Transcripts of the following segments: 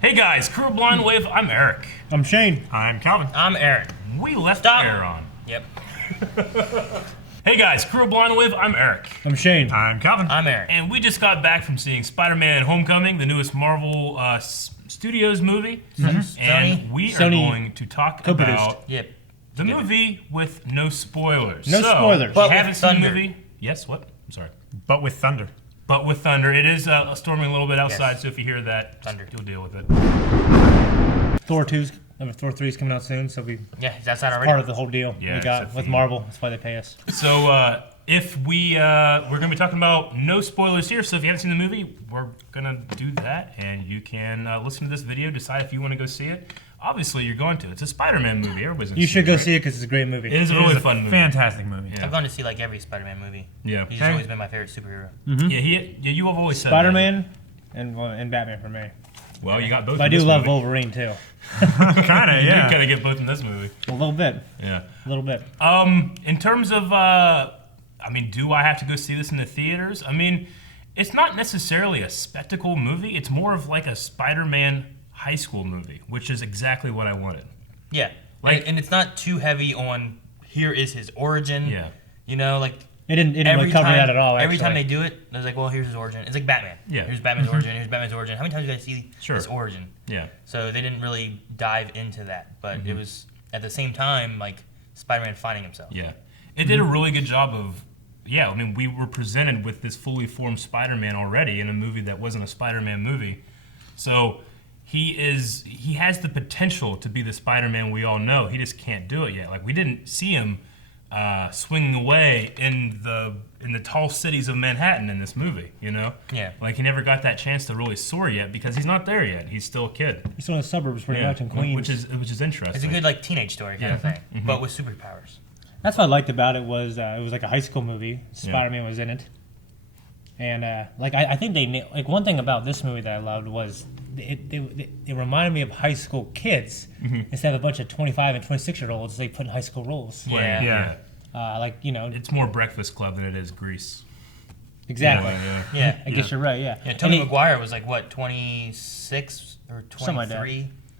Hey guys, Crew Blind Wave, I'm Eric. I'm Shane. I'm Calvin. I'm Aaron. We left Stop. air on. Yep. Hey guys, Crew Blind Wave, I'm Eric. I'm Shane. I'm Calvin. I'm Aaron. And we just got back from seeing Spider-Man Homecoming, the newest Marvel Studios movie. And we are Sony going to talk co-produced. about Yep. the movie with no spoilers. No so, spoilers. If But you with haven't seen the thunder. movie, yes, what? I'm sorry. But with thunder. But with thunder, it is storming a little bit outside, Yes. so if you hear that, Thunder. you'll deal with it. Thor 3's coming out soon, so we Yeah, that's not already. part of the whole deal Yeah, we got it's a with theme. Marvel. That's why they pay us. So if we're going to be talking about no spoilers here, so if you haven't seen the movie, we're going to do that, and you can listen to this video, decide if you want to go see it. Obviously, you're going to. It's a Spider-Man movie. Everybody's gonna You should go it, see it because it's a great movie. It is a It really is a fun movie. Fantastic movie. Yeah. I've gone to see like every Spider-Man movie. Yeah. He's just always been my favorite superhero. Yeah, you have always said that. Spider-Man and Batman for me. Well, you got both. But I in do this love movie. Wolverine too. Kind of, You yeah. gotta get both in this movie. A little bit. Yeah. A little bit. In terms of, do I have to go see this in the theaters? I mean, it's not necessarily a spectacle movie. It's more of like a Spider-Man high school movie, which is exactly what I wanted. Yeah. Like- and it's not too heavy on here is his origin. Yeah. You know, like It didn't really cover that at all. every time actually. they do it, there's like, well, here's his origin. It's like Batman. Yeah. Here's Batman's origin. Here's Batman's origin. How many times do you guys see Sure. his origin? Yeah. So they didn't really dive into that, but Mm-hmm. it was at the same time like Spider-Man finding himself. Yeah. It did a really good job of, we were presented with this fully formed Spider-Man already in a movie that wasn't a Spider-Man movie. So he has the potential to be the Spider-Man we all know. He just can't do it yet. Like, we didn't see him swinging away in the tall cities of Manhattan in this movie, you know? Yeah. Like, he never got that chance to really soar yet because he's not there yet. He's still a kid. He's still in the suburbs pretty much in Queens. Which is interesting. It's a good like teenage story kind of thing, Mm-hmm. but with superpowers. That's what I liked about it was like a high school movie. Spider-Man was in it. And I think like one thing about this movie that I loved was it reminded me of high school kids instead of a bunch of 25 and 26-year-olds they put in high school roles. Yeah. Yeah. It's more Breakfast Club than it is Grease. Exactly. Yeah. I guess you're right. Yeah. Yeah, Tony And Maguire was like what, 26 or 23? Something like that.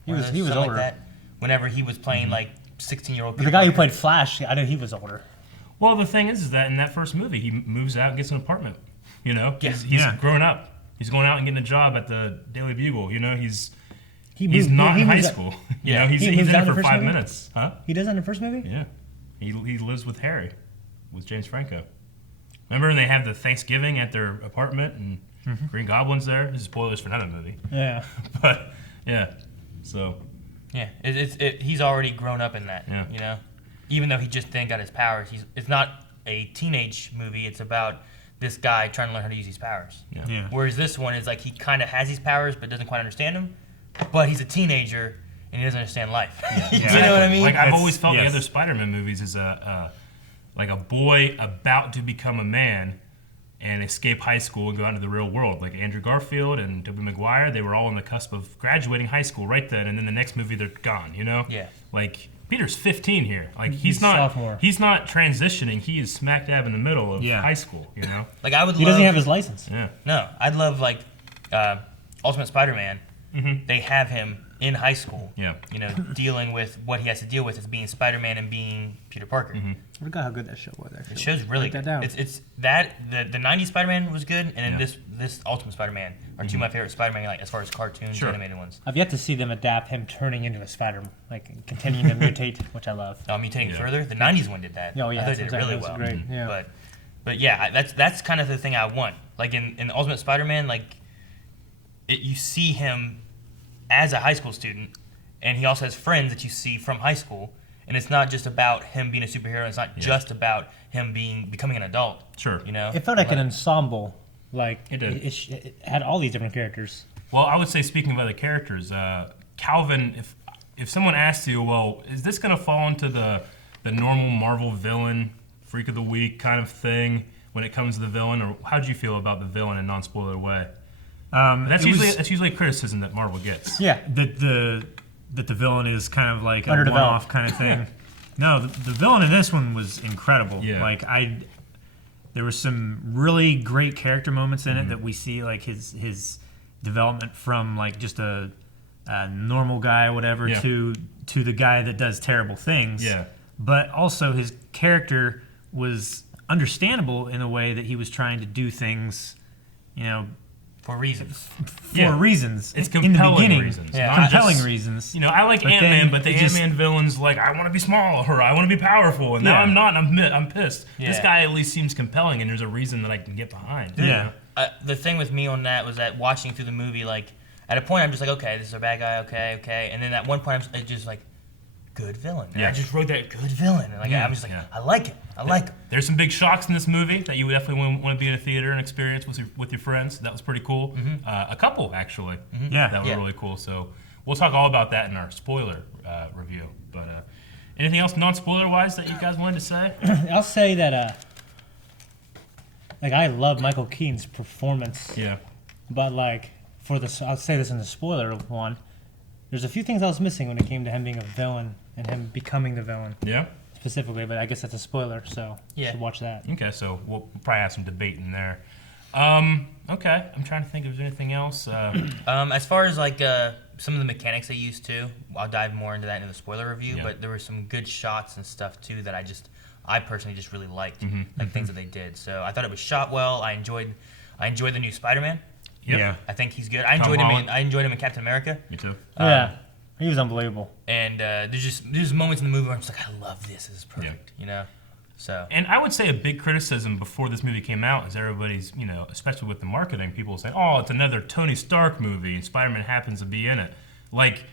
He was something older. like that. Whenever he was playing like 16-year-old. The guy who played Flash, I know he was older. Well, the thing is that in that first movie, he moves out and gets an apartment. You know, Yeah. he's grown up. He's going out and getting a job at the Daily Bugle. You know, he's He not in high moves out- school. Yeah. He's He in moves out it in the for first 5 movie? minutes. Huh? He does that in the first movie? Yeah. He lives with Harry, with James Franco. Remember when they have the Thanksgiving at their apartment and Green Goblin's there? This is spoilers for another movie. Yeah. But yeah, so Yeah, he's already grown up in that. Yeah. You know, even though he just then got his powers, it's not a teenage movie. It's about this guy trying to learn how to use these powers. Yeah. Whereas this one is like he kind of has these powers but doesn't quite understand them. But he's a teenager and he doesn't understand life. You know what I mean? Like I've It's- always felt the yes. other Spider-Man movies is like a boy about to become a man and escape high school and go out into the real world. Like Andrew Garfield and Tobey Maguire, they were all on the cusp of graduating high school right then, and then the next movie they're gone. You know? Yeah. Like Peter's 15 here. Like He's not sophomore. he's not transitioning. He is smack dab in the middle of Yeah. high school. You know? Like I would He love. doesn't have his license. Yeah. No, I'd love like Ultimate Spider-Man. Mm-hmm. They have him in high school. Yeah. You know, dealing with what he has to deal with as being Spider-Man and being Peter Parker. Mm-hmm. I forgot how good that show was. Actually. The show's really Write that good. down. It's that the '90s Spider-Man was good, and then Yeah. this Ultimate Spider-Man are two of my favorite Spider-Man, like as far as cartoons, Sure. animated ones. I've yet to see them adapt him turning into a spider, like continuing to mutate, which I love. Mutating Yeah. further, the '90s one did that. Oh, yeah, I thought they did exactly. really That well. was great, yeah. But yeah, that's kind of the thing I want. Like in Ultimate Spider-Man, like you see him as a high school student, and he also has friends that you see from high school. And it's not just about him being a superhero. It's not just about him becoming an adult. Sure. You know, It felt like an ensemble. Like It did. It had all these different characters. Well, I would say, speaking of other characters, Calvin, if someone asked you, well, is this going to fall into the normal Marvel villain, freak of the week kind of thing when it comes to the villain, or how do you feel about the villain in non-spoiler way? That's usually a criticism that Marvel gets. Yeah. That the villain is kind of like a Underdeveloped. one-off kind of thing. No, the villain in this one was incredible. Yeah. Like there were some really great character moments in it that we see, like his development from like just a normal guy, whatever, Yeah. to the guy that does terrible things. Yeah. But also his character was understandable in a way that he was trying to do things, For reasons. for Yeah. reasons. It's in the compelling beginning. reasons. Yeah. not Compelling just- reasons. I like But Ant-Man, then but the it just- Ant-Man villain's like, I want to be small, or I want to be powerful, and now Yeah. I'm not, and I'm pissed. This Yeah. guy at least seems compelling, and there's a reason that I can get behind. Yeah. The thing with me on that was that watching through the movie, like, at a point I'm just like, okay, this is a bad guy, okay. And then at one point I'm just like, good villain. And Yeah. I just wrote that, good villain. And like, I'm just like, Yeah. I like it. I like him. There's some big shocks in this movie that you would definitely want to be in a theater and experience with your friends. That was pretty cool. A couple, actually. Yeah. That were Yeah. really cool. So we'll talk all about that in our spoiler review. But anything else non-spoiler wise that you guys wanted to say? I'll say that I love Michael Keaton's performance, Yeah. but I'll say this in the spoiler one. There's a few things I was missing when it came to him being a villain and him becoming the villain Yeah. specifically, but I guess that's a spoiler, so you Yeah. should watch that. Okay, so we'll probably have some debate in there. Okay, I'm trying to think if there's anything else. As far as like some of the mechanics they used too, I'll dive more into that in the spoiler review. Yeah. But there were some good shots and stuff too that I personally just really liked, like things that they did. So I thought it was shot well. I enjoyed the new Spider-Man. Yep. Yeah. I think he's good. I enjoyed him. Holland. I enjoyed him in Captain America. Me too. Yeah, he was unbelievable. And there's moments in the movie where I'm just like, I love this. This is perfect. So And I would say a big criticism before this movie came out is everybody's, especially with the marketing, people say, oh, it's another Tony Stark movie, and Spider-Man happens to be in it. Like,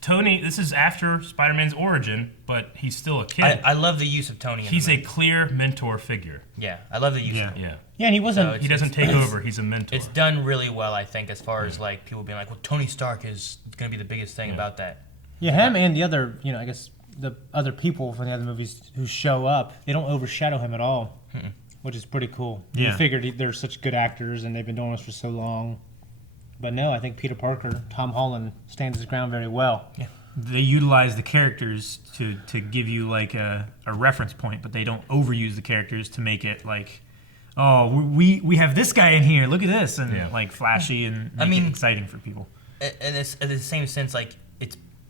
Tony, this is after Spider-Man's origin, but he's still a kid. I love the use of Tony. He's in a the movie. clear mentor figure. Yeah, I love the use. Yeah. Of it. Yeah. Yeah, and he wasn't. So He doesn't take over, he's a mentor. It's done really well, I think, as far as like people being like, well, Tony Stark is going to be the biggest thing about that. Yeah, him and the other, I guess the other people from the other movies who show up, they don't overshadow him at all, which is pretty cool. Yeah. You figured they're such good actors and they've been doing this for so long. But no, I think Peter Parker, Tom Holland, stands his ground very well. Yeah. They utilize the characters to give you like a reference point, but they don't overuse the characters to make it like, oh, we have this guy in here. Look at this, and Yeah. like flashy and make it exciting for people. And it's in the same sense, like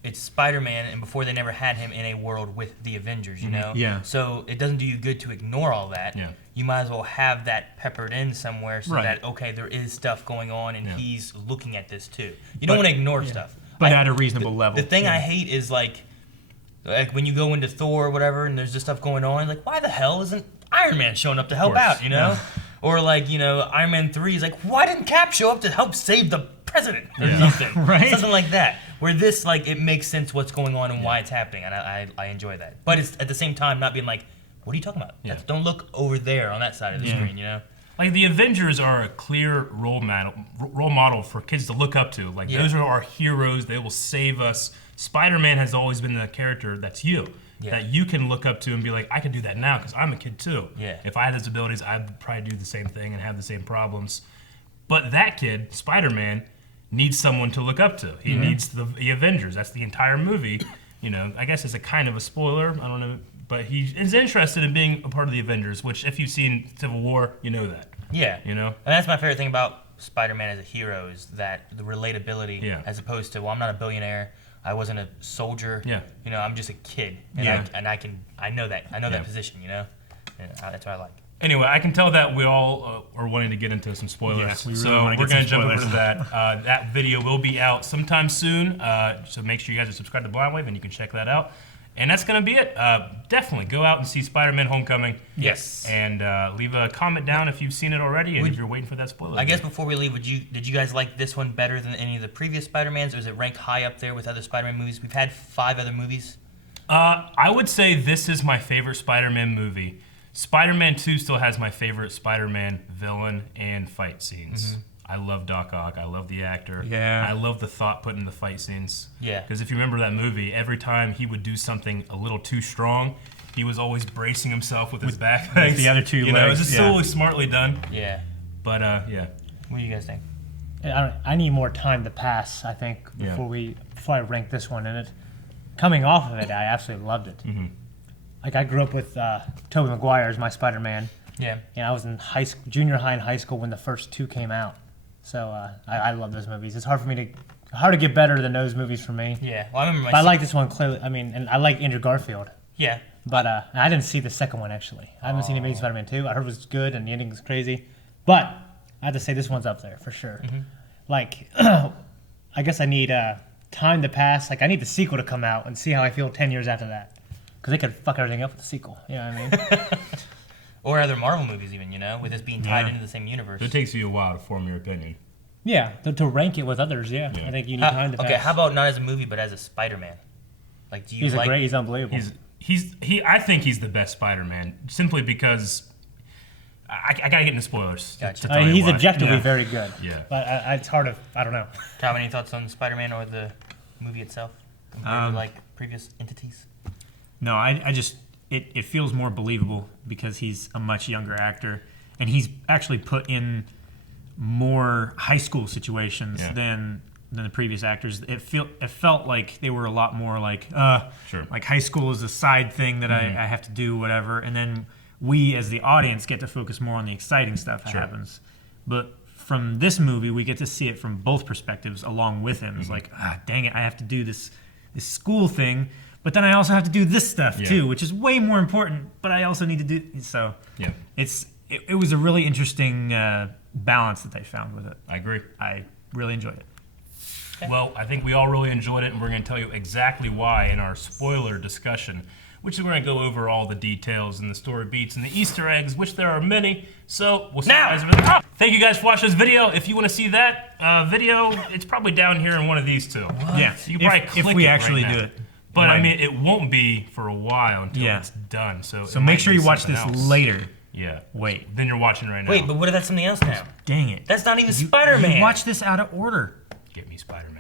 it's Spider-Man, and before they never had him in a world with the Avengers, you know. Yeah. So it doesn't do you good to ignore all that. Yeah. You might as well have that peppered in somewhere, so Right. that okay, there is stuff going on, and Yeah. he's looking at this too. You But- don't want to ignore stuff. But at a reasonable level. The thing I hate is like when you go into Thor or whatever, and there's just stuff going on. Like, why the hell isn't Iron Man showing up to help course, out? You know, or like Iron Man 3 is like, why didn't Cap show up to help save the president or something? Right. Something like that. Where this like it makes sense what's going on and why it's happening, and I enjoy that. But it's at the same time not being like, what are you talking about? Yeah. Don't look over there on that side of the Yeah. screen. You know. Like, the Avengers are a clear role model for kids to look up to. Like, Yeah. those are our heroes. They will save us. Spider-Man has always been the character that's you. Yeah. That you can look up to and be like, I can do that now because I'm a kid too. Yeah. If I had those abilities, I'd probably do the same thing and have the same problems. But that kid, Spider-Man, needs someone to look up to. He needs the Avengers. That's the entire movie. I guess it's a kind of a spoiler. I don't know. But he is interested in being a part of the Avengers, which if you've seen Civil War, you know that. Yeah. And that's my favorite thing about Spider-Man as a hero is that the relatability, Yeah. as opposed to, well, I'm not a billionaire, I wasn't a soldier, Yeah. I'm just a kid, and Yeah. I know that, Yeah. that position, and that's what I like. Anyway, I can tell that we all are wanting to get into some spoilers, Yeah, we really so wanna we're get going to some jump over to spoilers. that. That video will be out sometime soon, so make sure you guys are subscribed to Blind Wave and you can check that out. And that's going to be it. Definitely go out and see Spider-Man Homecoming. Yes. And leave a comment down if you've seen it already and if you're waiting for that spoiler. I guess before we leave, did you guys like this one better than any of the previous Spider-Mans, or is it ranked high up there with other Spider-Man movies? We've had 5 other movies. I would say this is my favorite Spider-Man movie. Spider-Man 2 still has my favorite Spider-Man villain and fight scenes. I love Doc Ock. I love the actor. Yeah. I love the thought put in the fight scenes. Yeah. Because if you remember that movie, every time he would do something a little too strong, he was always bracing himself with his back legs. the other two It was legs, just yeah. so smartly done. Yeah. But yeah. What do you guys think? I need more time to pass, I think, Yeah. before I rank this one in it. Coming off of it, I absolutely loved it. Like, I grew up with Tobey Maguire as my Spider-Man, Yeah. and I was in junior high and high school when the first 2 came out. So I love those movies. It's hard for me to hard to get better than those movies for me. Yeah, well, I remember. But I like this one clearly. I mean, and I like Andrew Garfield. Yeah, But I didn't see the second one actually. I haven't seen Amazing Spider-Man 2. I heard it was good and the ending was crazy. But I have to say this one's up there for sure. Like, I guess I need time to pass. Like, I need the sequel to come out and see how I feel 10 years after that. Because they could fuck everything up with the sequel. You know what I mean? or other Marvel movies, even with this being tied into the same universe. It takes you a while to form your opinion. Yeah, to rank it with others. Yeah, I think you need time to pass. Okay, how about not as a movie, but as a Spider-Man? Like, do you He's like? He's unbelievable. I think he's the best Spider-Man simply because I gotta get into spoilers. Gotcha. To tell you He's why. objectively Yeah. very good. Yeah. But it's hard to. I don't know. Tom, any thoughts on Spider-Man or the movie itself compared to like previous entities? No, I just it feels more believable because he's a much younger actor, and he's actually put in more high school situations than the previous actors. It felt like they were a lot more like like high school is a side thing that I have to do whatever, and then we as the audience get to focus more on the exciting stuff that happens. But from this movie, we get to see it from both perspectives along with him. It's like, dang it, I have to do this school thing. But then I also have to do this stuff too, which is way more important. But I also need to do so. Yeah, it was a really interesting balance that they found with it. I agree. I really enjoyed it. Okay. Well, I think we all really enjoyed it, and we're going to tell you exactly why in our spoiler discussion, which is we're going to go over all the details and the story beats and the Easter eggs, which there are many. So we'll see you guys over there. Thank you guys for watching this video. If you want to see that video, it's probably down here in one of these two. Yeah, so you can probably click if we it actually right do now. it. But I mean, it won't be for a while until it's done. So make sure you watch this later. Yeah. Wait. Then you're watching right now. Wait, but what if that's something else now? Dang it. That's not even Spider-Man. You watch this out of order. Get me Spider-Man.